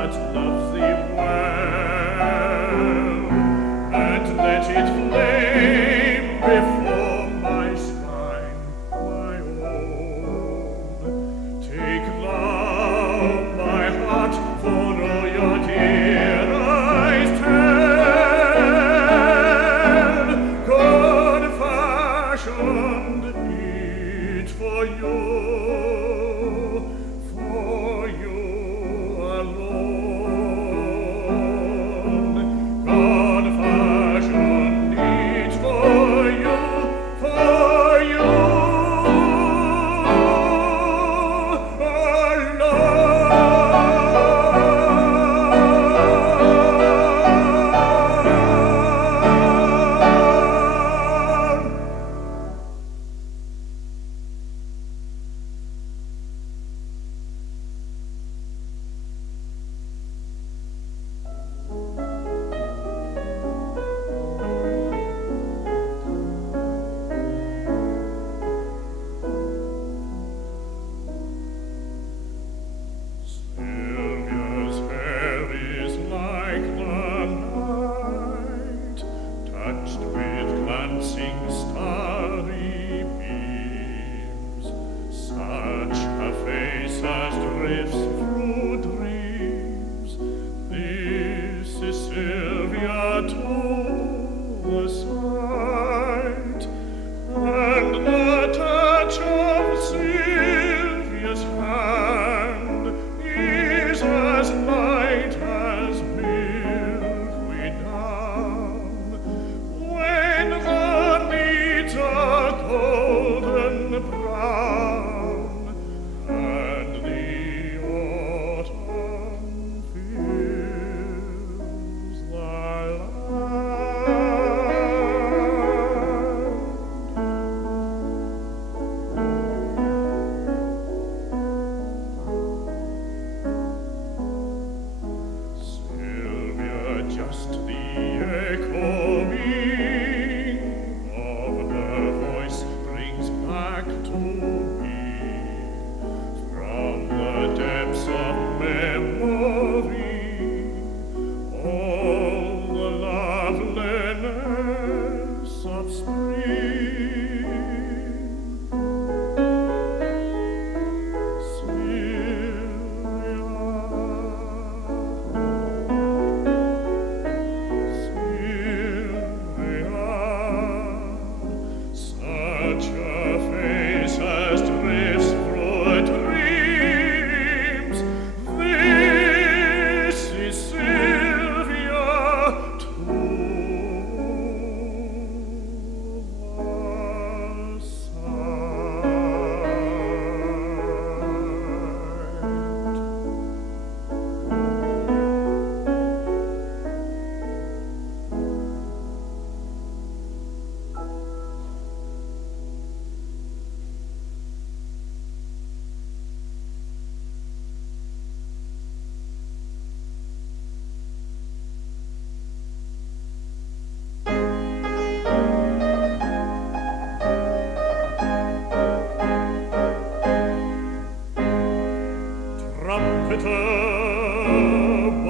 that loves thee well, and let it flame before my shrine, my own. Take thou my heart, for all your dear eyes tell, God fashioned it for you.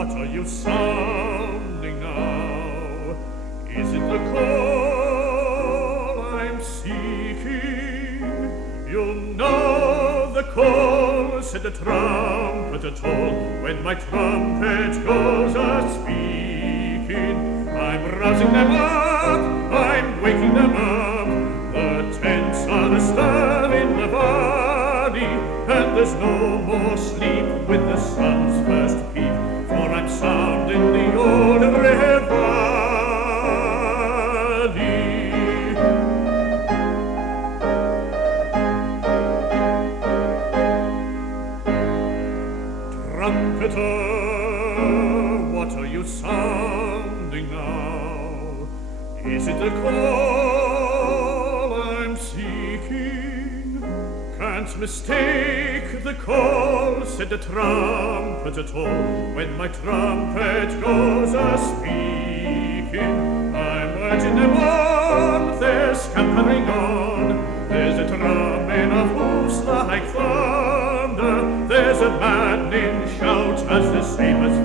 What are you sounding now? Is it the call I'm seeking? You know the call, said the trumpeter toll, when my trumpet goes a-speaking. I'm rousing them up, I'm waking them up, the tents are astir in the valley, and there's no more sleep with the sun's first peep, for I'm sounding the old reveille. Trumpeter, what are you sounding now? Is it the call I'm seeking? Can't mistake the call, said the trumpeter toll, when my trumpet goes a-speaking. I'm urging them on, they're scampering on, there's a drumming of hoofs like thunder, there's a maddening shout as the sabres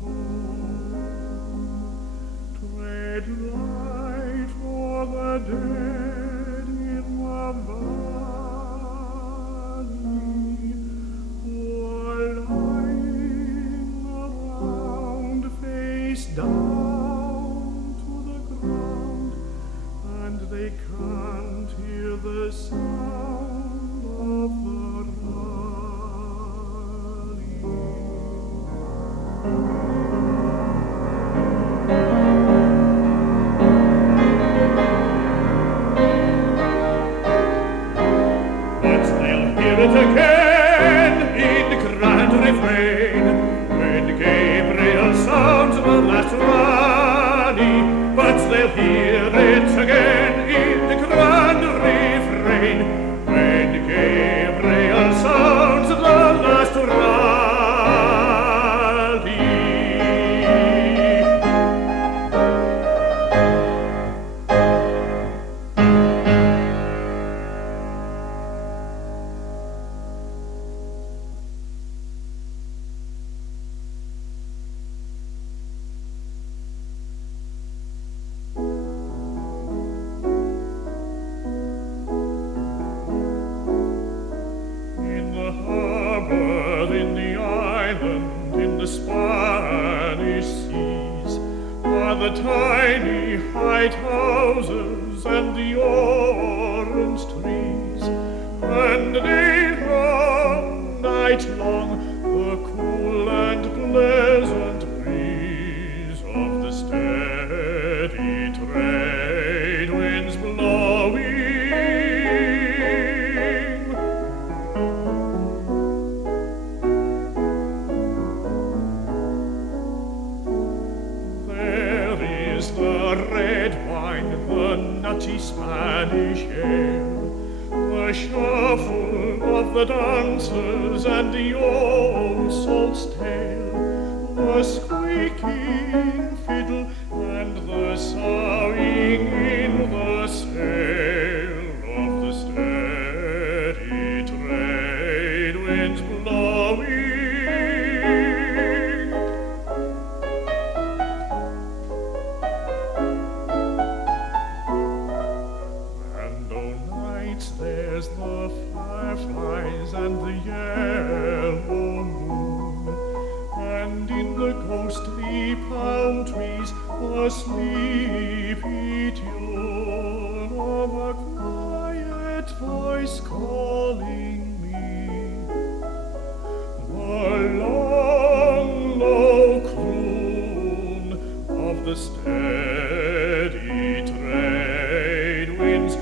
home. Tread light for the dead in the valley, who are lying around face down to the ground, and they can't hear the sound of the it again in grand refrain, when Gabriel sounds the last rani, but they'll hear it again in grand refrain, when Gabriel sounds the last rani. In the island, in the Spanish seas, are the tiny white houses and the orange trees, and day long, night long, the cool and pleasant breeze of the steady trade winds blowing. The red wine, the nutty Spanish ale, the shuffle of the dancers and the old salt's tale, the squeaking fiddle and the soughing in the sail of the steady trade winds blowing. There's the fireflies and the yellow moon, and in the ghostly palm trees the sleepy tune of a quiet voice calling me. The long, low croon of the steady trade winds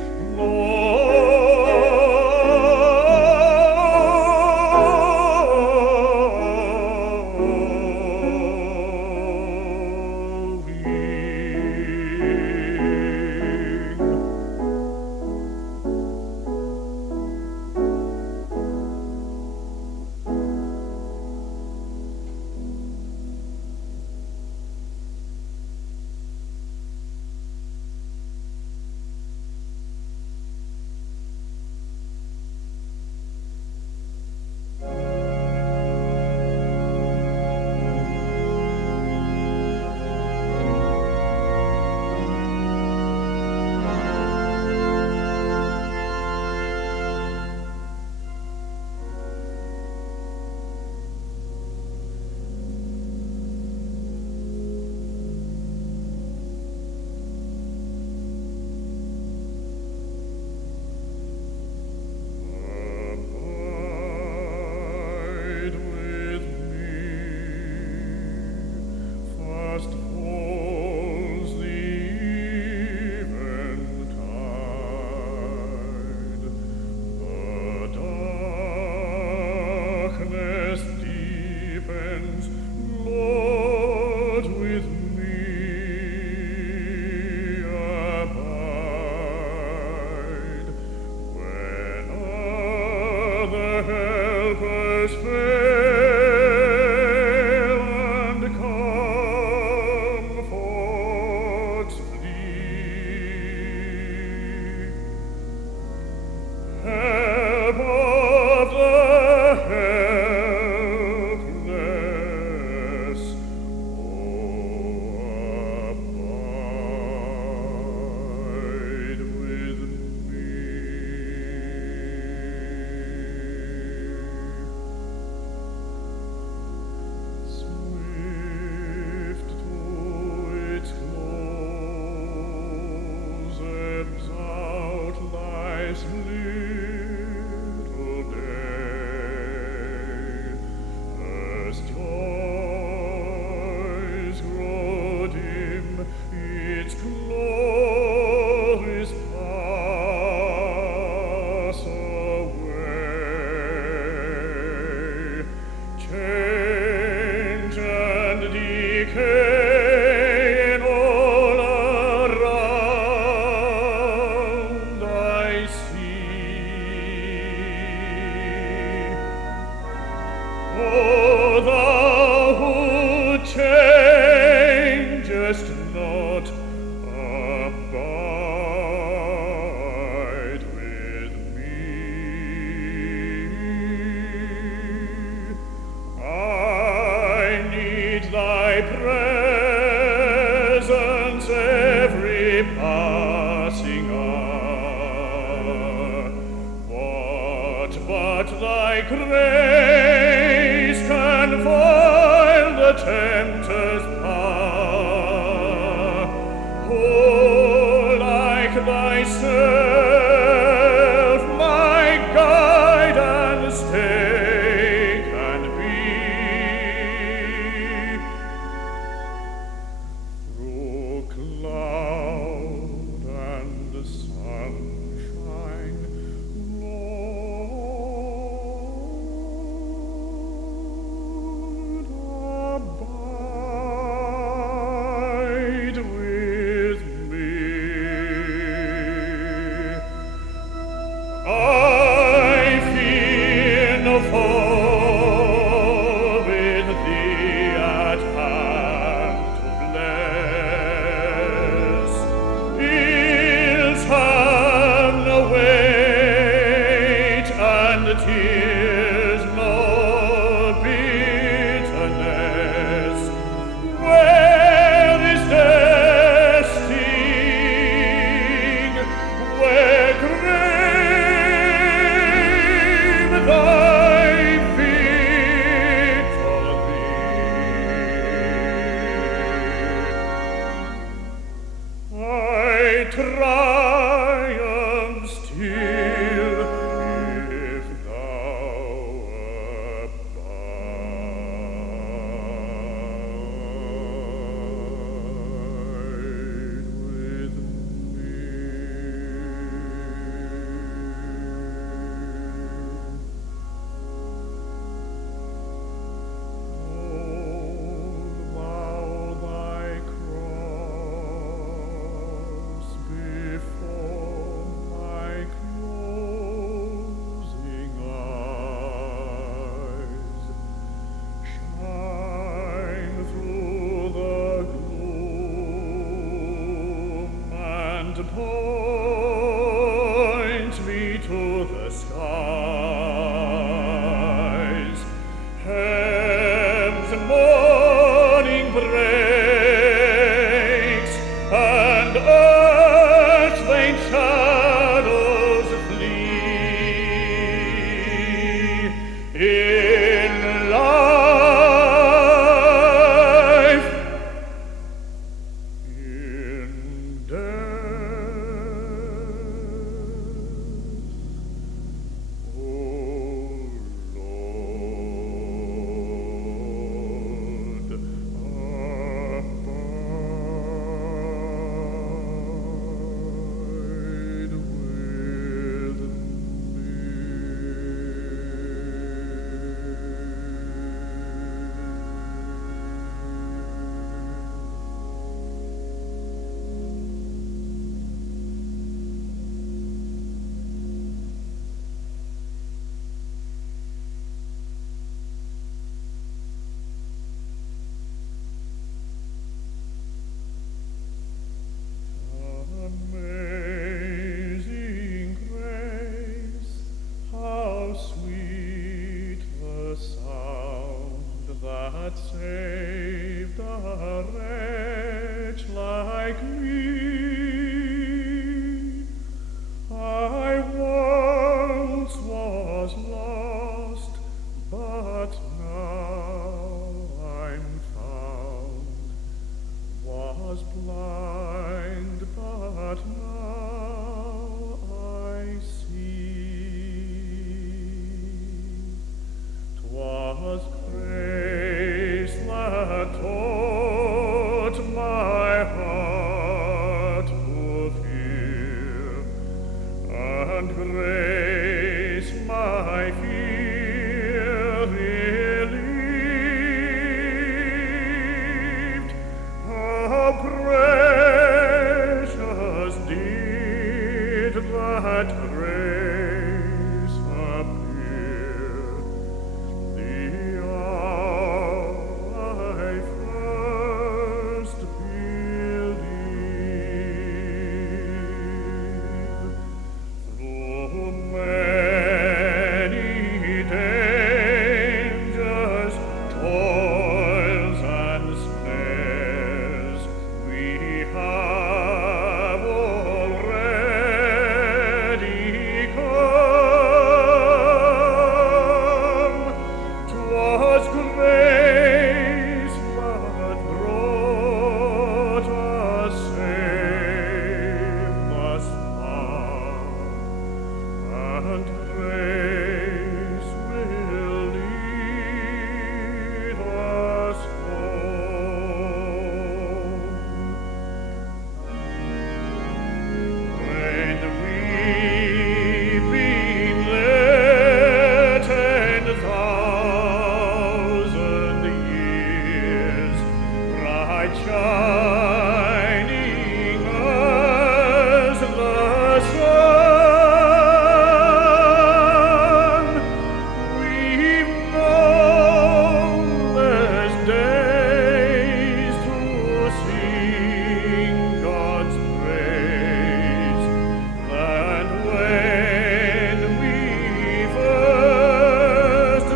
tempter's power. Oh, like thyself, my guide and stay can be. Through cloud and sunshine, Lord, abide. bright shining as the sun. We've countless days to sing God's praise, and when we first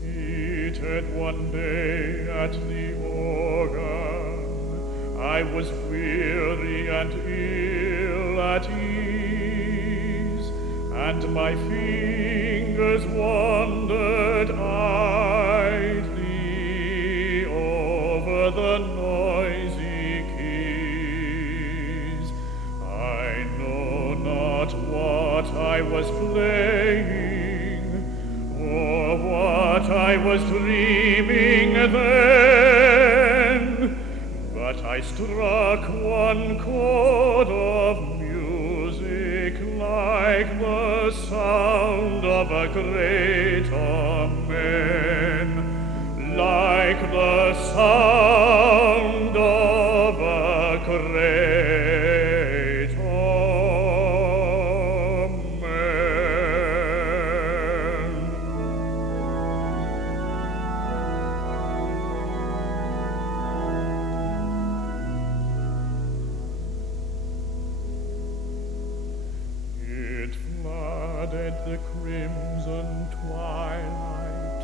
Seated one day at the organ, I was weary and ill at ease, and my fingers wandered idly over the noisy keys. I know not what I was playing, or what I was dreaming then, but I struck one chord of music like the sound of a great amen, like the sound of a great amen. It flooded the crimson twilight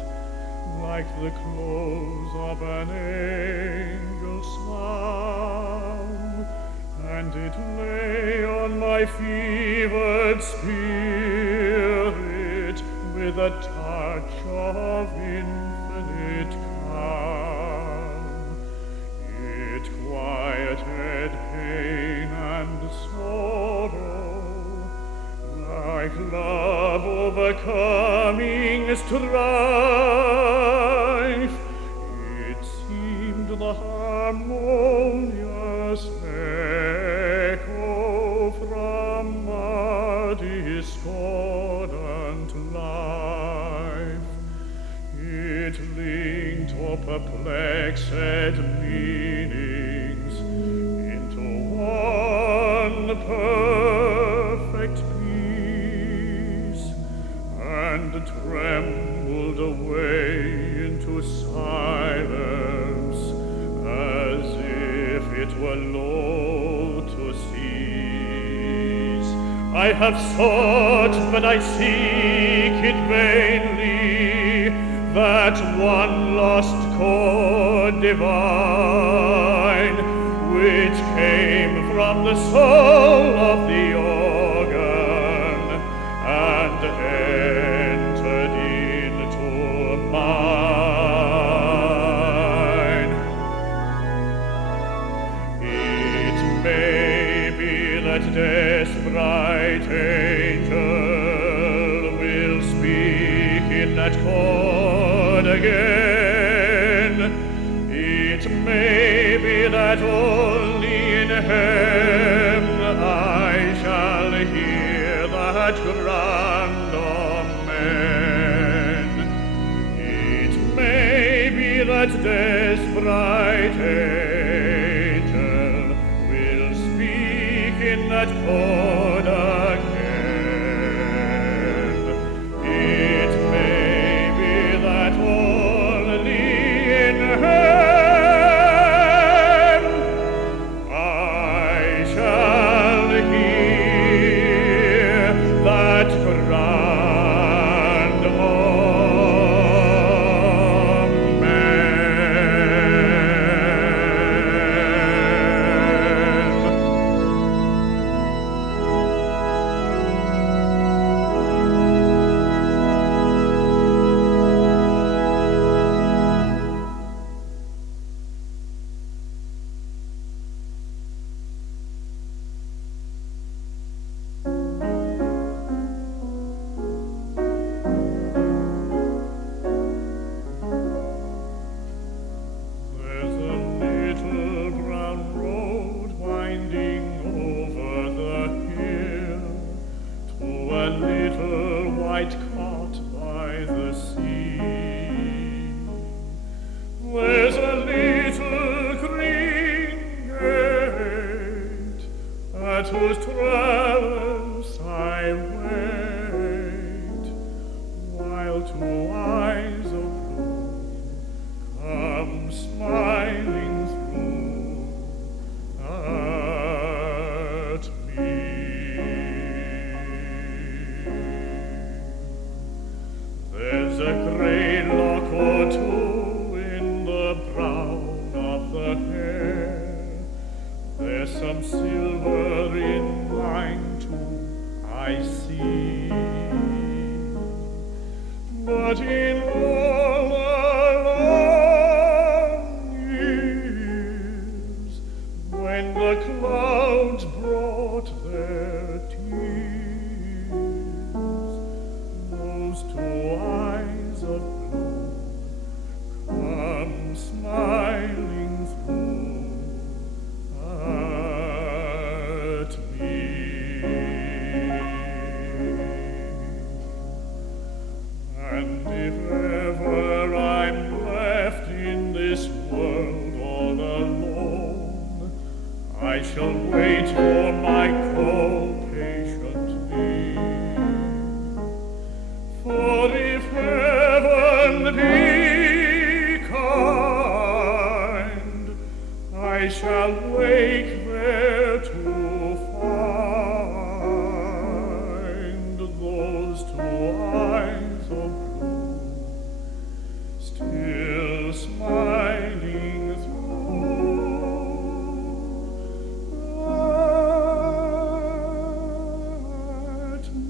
like the close of an angel's psalm, and it lay on my fevered spirit with a touch of infinite calm. It quieted pain and sorrow like love overcoming strife. It seemed the harmonious echo from a discordant life. It linked or perplexed meanings into one perfect peace, and trembled away into silence as if it were loath to cease. I have sought, but I seek it vainly, that one lost chord divine, which came from the soul of the organ and entered into mine. It may be that death's bright angel will speak in that chord again. It may be that only in heaven I shall hear that grand amen. It may be that death's bright angel will speak in that chord again. It may be that only in heaven I shall hear that grand amen. at whose trellis I wait, while two eyes of blue come smiling through at me. There's a gray lock or two in the brown of the hair. There's some silver in mine too, I see. But in all along years, when the clouds brought their tears, those two eyes of blue come smiling through at me. And if ever I'm left in this world all alone, I shall wait for my call patiently. For if heaven be kind, I shall wake there to find those two eyes of blue still smiling through at me.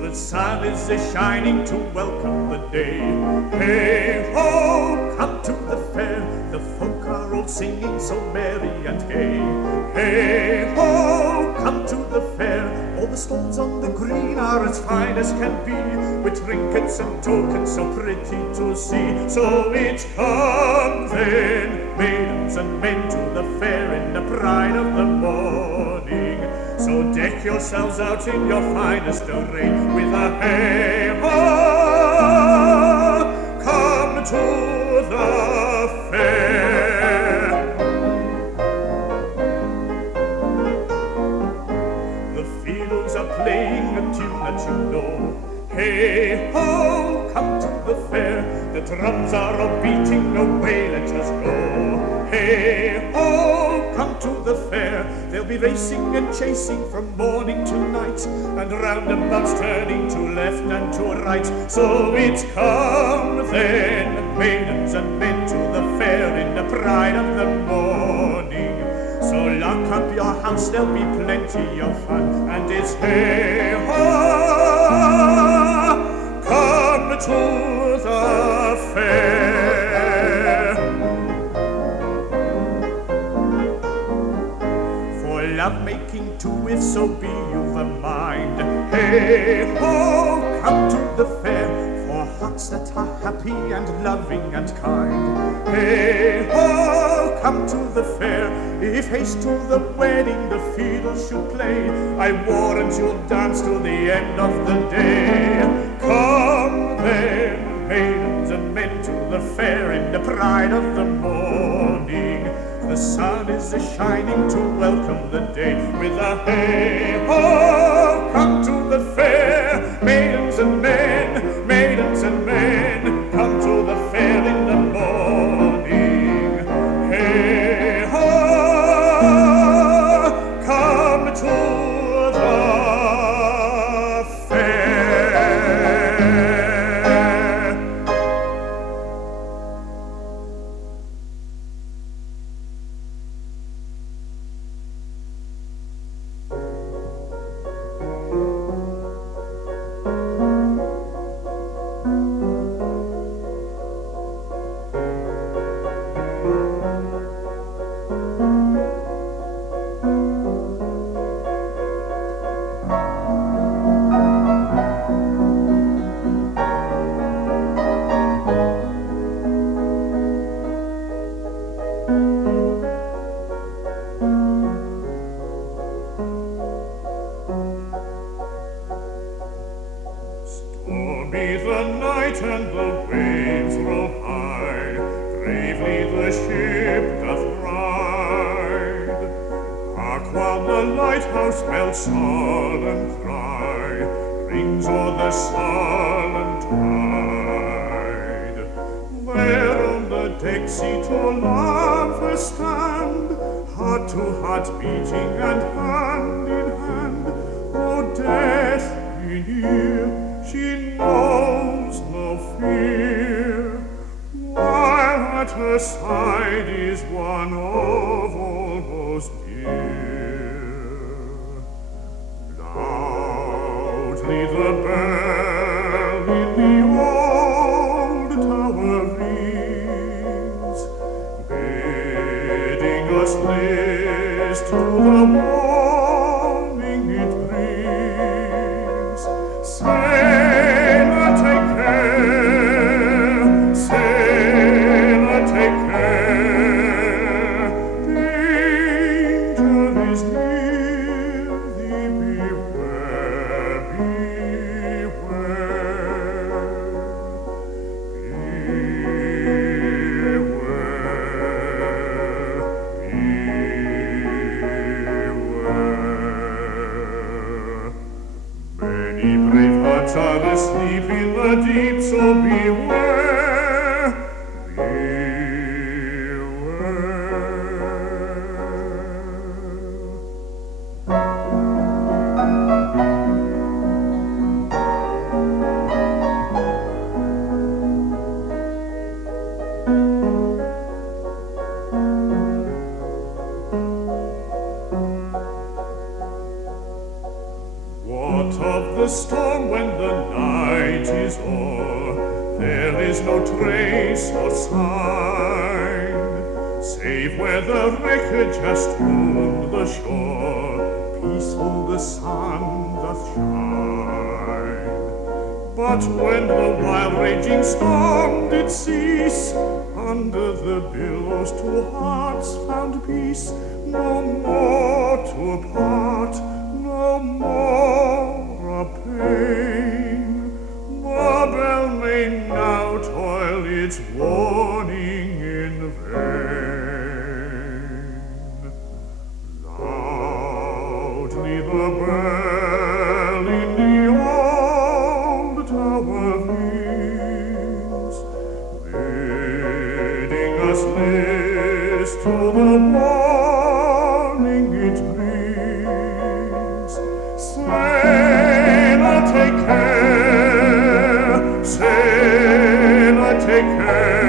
The sun is a-shining to welcome the day. Hey ho, come to the fair. The folk are all singing so merry and gay. Hey ho, come to the fair. All the stalls on the green are as fine as can be, with trinkets and tokens so pretty to see. So it's come then, maidens and men, to the fair in the pride of the morning. So deck yourselves out in your finest array, with a hey-ho, come to the fair. The fiddles are playing a tune that you know. Hey-ho, come to the fair. The drums are all beating away, let us go. Hey-ho, come to the fair. They'll be racing and chasing from morning to night, and roundabouts turning to left and to right. So it's come then, maidens and men, to the fair in the pride of the morning. So lock up your house, there'll be plenty of fun, and it's hey-ho, come to the fair. Love-making too, if so be you've a mind. Hey-ho, come to the fair, for hearts that are happy and loving and kind. Hey-ho, come to the fair. If haste to the wedding the fiddle should play, I warrant you'll dance to the end of the day. Come then, maidens and men, to the fair in the pride of the morning. The sun is a-shining to welcome the day, with a hey-ho, come to the fair. Maidens and men, come to the fair in the morning. Hey-ho, come to the fair. fell solemn cry rings o'er the sullen tide. There on the deck seat all lovers stand, heart to heart beating and hand in hand. Oh, death be near, she knows no fear, while at her side is one of all most dear. Loudly the bell in the old tower rings, bidding us list to the warning it brings. Sailor, take care, sailor, take care, danger is near thee, beware, beware. Many brave hearts are asleep in the deep, so beware, beware. What of the storm when the night is o'er? There is no trace or sign, save where the wreckage has strewn the shore, peaceful the sun doth shine. But when the wild raging storm did cease, under the billows two hearts found peace, no more to part, no more a pain. The bell may now toil its warning in vain. Loudly the bell in the old tower rings, bidding us list to the warning it brings. Sailor, take care, sailor, take care,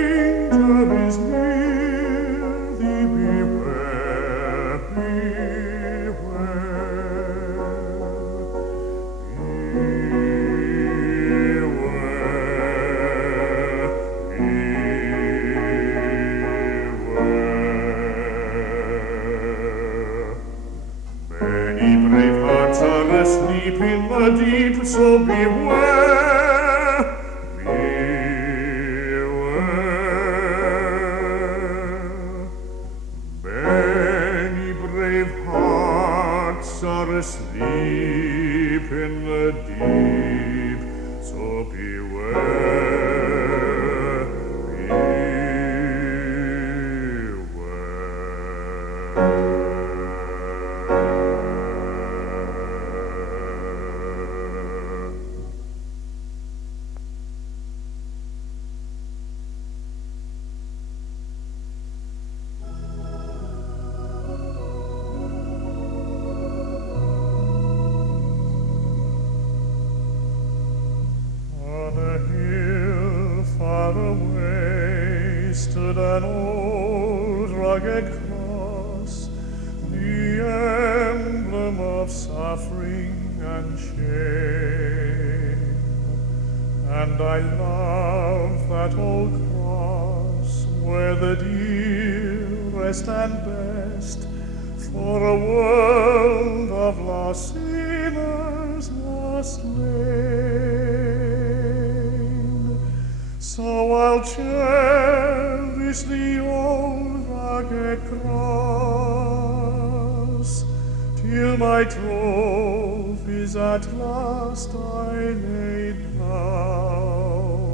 danger is near thee, beware, beware. Many brave hearts are asleep in the deep, so beware, beware. Many brave hearts are asleep in the deep, so beware, beware. On a hill far away stood an old rugged cross, the emblem of suffering and shame. And I love that old cross where the dear rest and best, for a world of lost sinners was slain. So I'll cherish the old rugged cross till my trophies at last I lay down.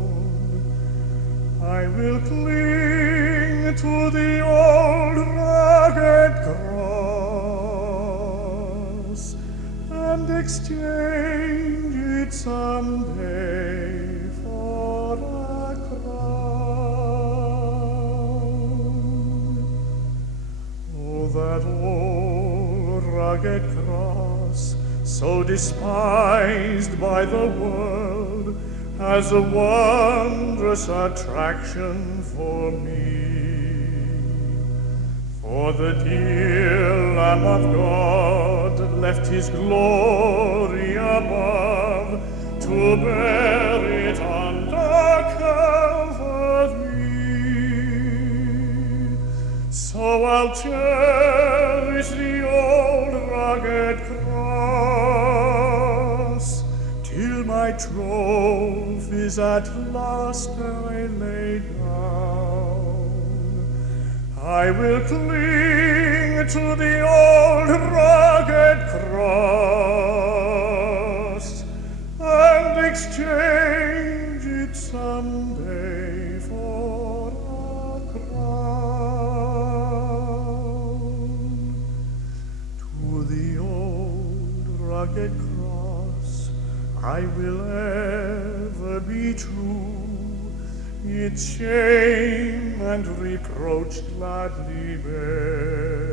I will cling to the old rugged cross exchange it someday for a crown. Oh, that old rugged cross, so despised by the world, has a wondrous attraction for me. For the dear Lamb of God left his glory above to bear it under Calvary. So I'll cherish the old rugged cross till my trophies at last I lay down. I will cling to the old rugged cross and exchange it someday for a crown. To the old rugged cross I will ever be true, its shame and reproach gladly bear.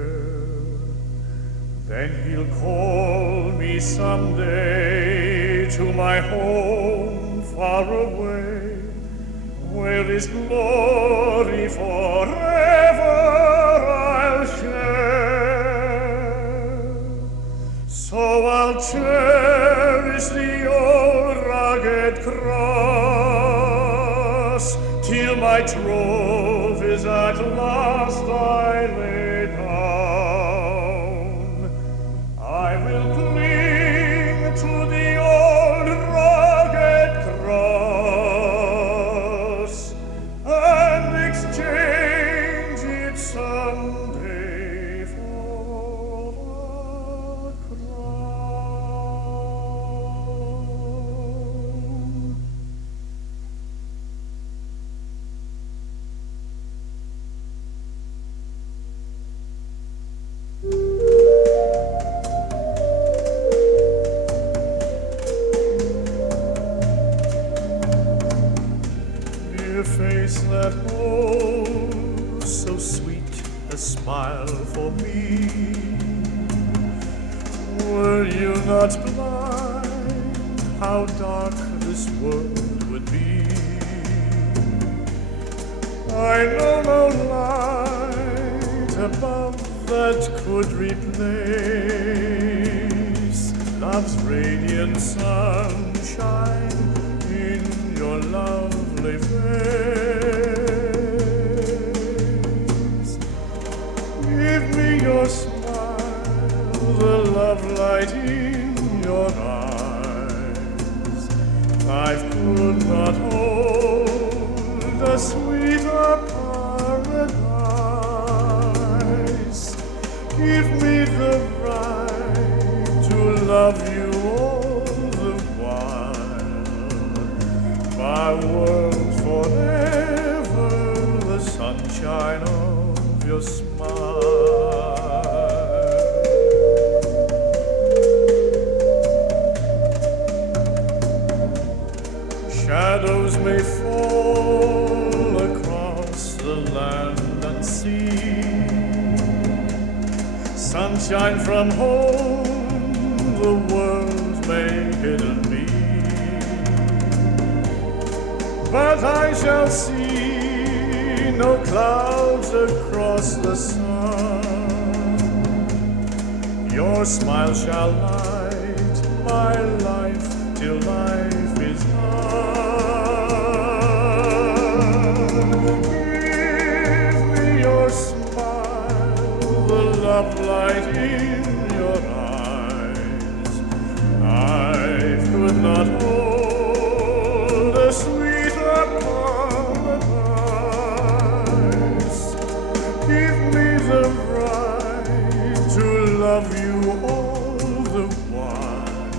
Then he'll call me someday to my home far away, where his glory forever I'll share. So I'll cherish the old rugged cross till my trophies at last I lay down. I will cling to the old rugged cross and exchange it someday for a crown. Dear face that holds so sweet a smile for me, were you not blind how dark this world would be? I know no light above that could replace love's radiant sunshine in your lovely face. Give me your smile, the love light in your eyes. Life could not hold a sweeter paradise. Give me the right to love you all the while. My world forever, the sunshine of your smile. Shadows may fall across the land and sea, sunshine from home the world may hidden be, but I shall see no clouds across the sun. Your smile shall light my life till life is done. Give me your smile, the love light in your eyes. I could not hold a sweeter paradise. Give me the right to love you all the while.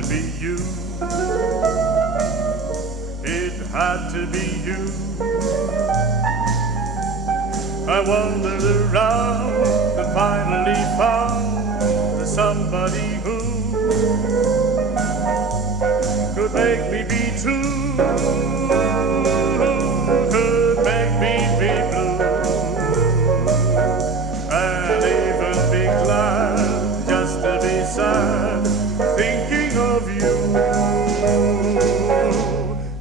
to be you. It had to be you. I wandered around and finally found somebody who could make me be true, could make me be blue, and even be glad just to be sad, thinking of you.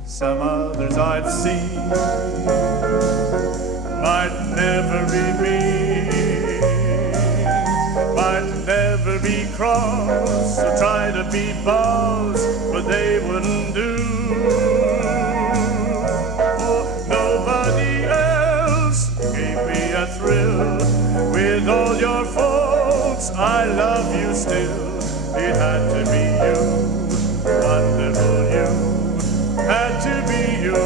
Some others I've seen might never be me, might never be cross or try to be boss, but they wouldn't do. For nobody else gave me a thrill. With all your faults, I love you still. It had to be you, wonderful you, had to be you.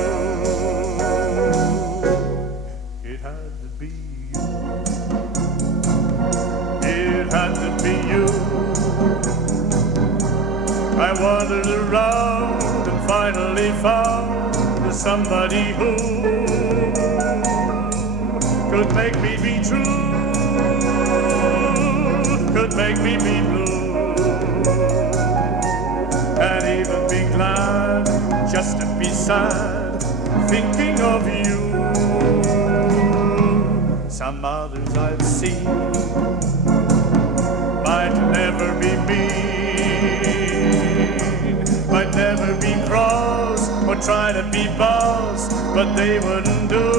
It had to be you. It had to be you. I wandered around and finally found somebody who could make me be true, could make me be blue, and even be glad just to be sad, thinking of you. Some others I've seen might never be mean, might never be cross or try to be boss, but they wouldn't do.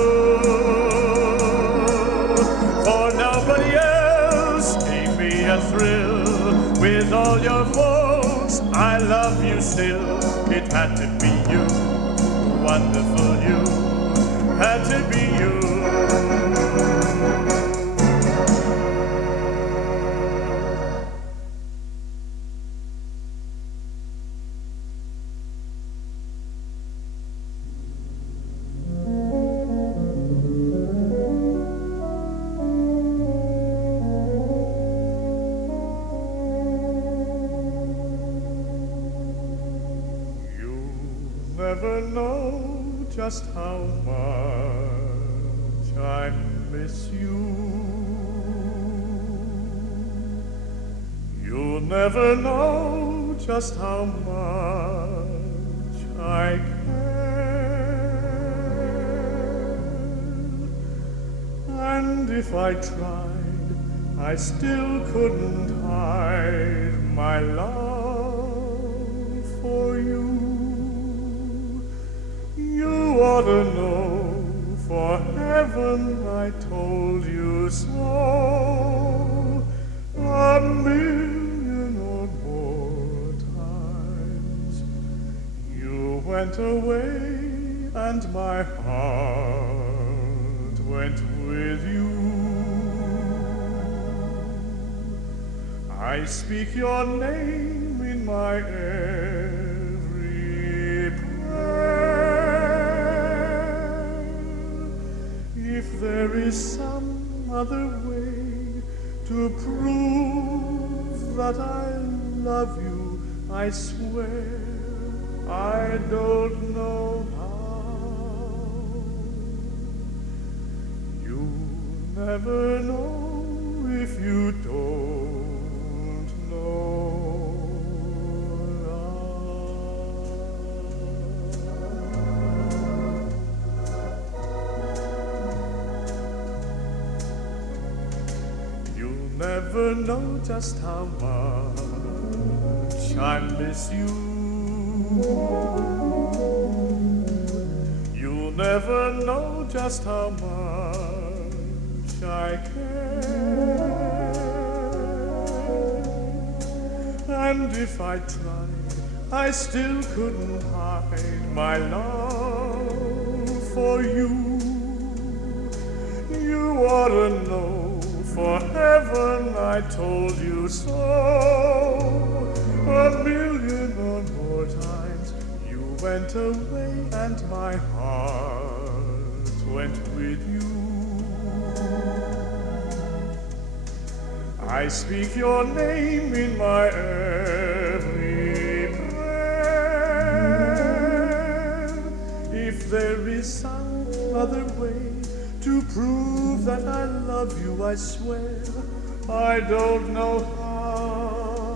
For nobody else gave me a thrill. With all your faults, I love you still. It had to be you, wonderful you, had to be you. Never know just how much I miss you. You'll never know just how much I care. And if I tried, I still couldn't hide my love for you. You ought to know, for heaven I told you so, a million or more times. You went away and my heart went with you. I speak your name in my every prayer. If there is some other way to prove that I love you, I swear I don't know how. You'll never know if you don't know now. You'll never know just how much I miss you. You'll never know just how much I care. And if I tried, I still couldn't hide my love for you. You ought to know, for heaven I told you so. A million or more times you went away and my heart went with you. I speak your name in my every If there is some other way to prove that I love you, I swear I don't know how.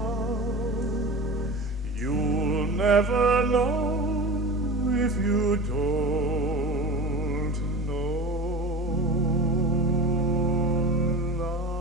You'll never know if you don't know love.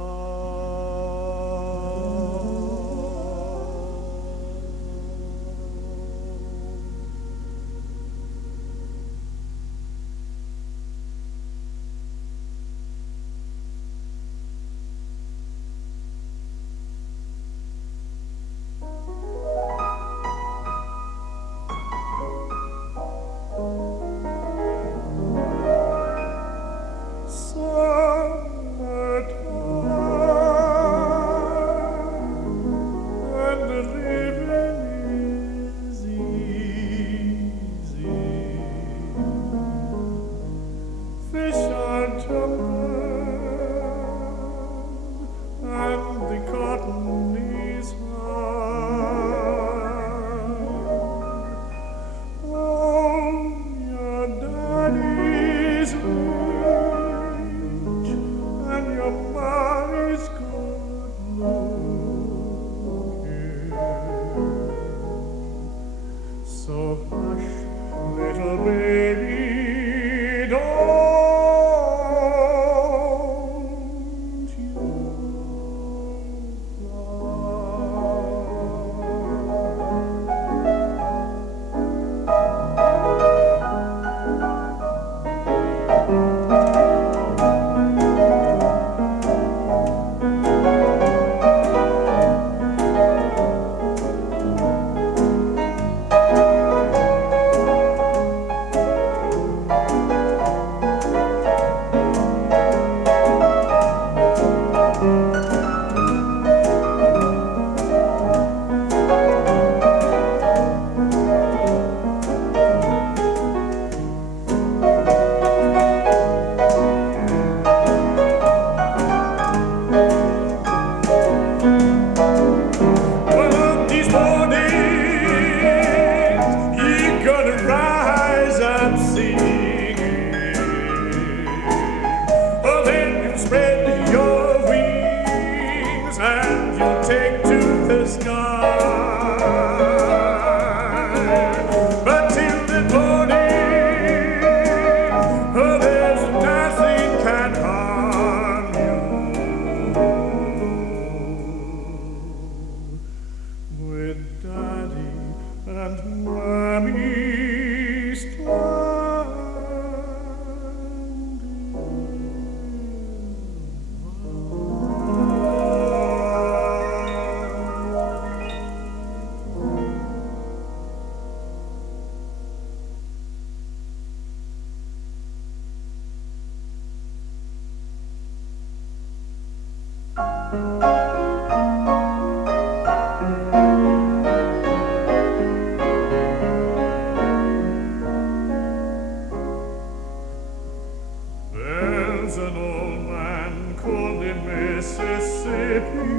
There's an old man called in Mississippi.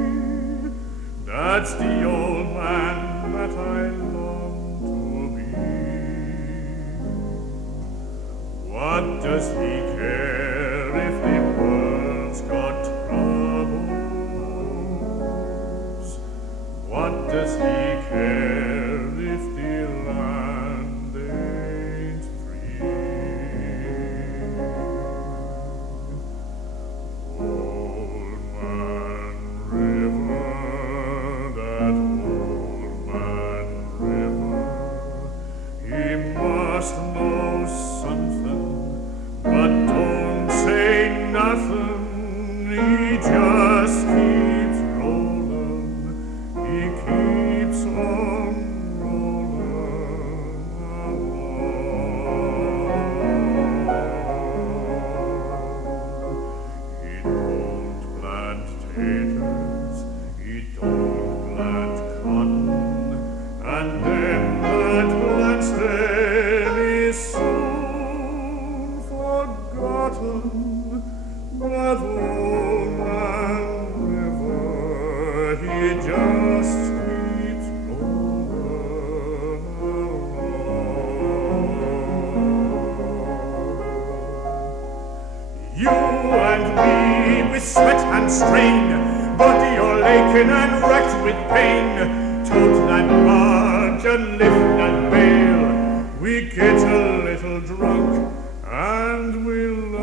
That's the old man that I long to be. What does he care if the world's got troubles? What does he care if the land ain't free? Old Man River, that old man River, he must know something, but don't say nothing. He just keeps rolling. He keeps on rolling along. He don't plant taters, he don't plant cotton, and them that plants them is soon forgotten. But old man River, he just keeps rolling along. sweat and strain, body all aching and wrecked with pain. Tote and barge and lift and bail, we get a little drunk and we'll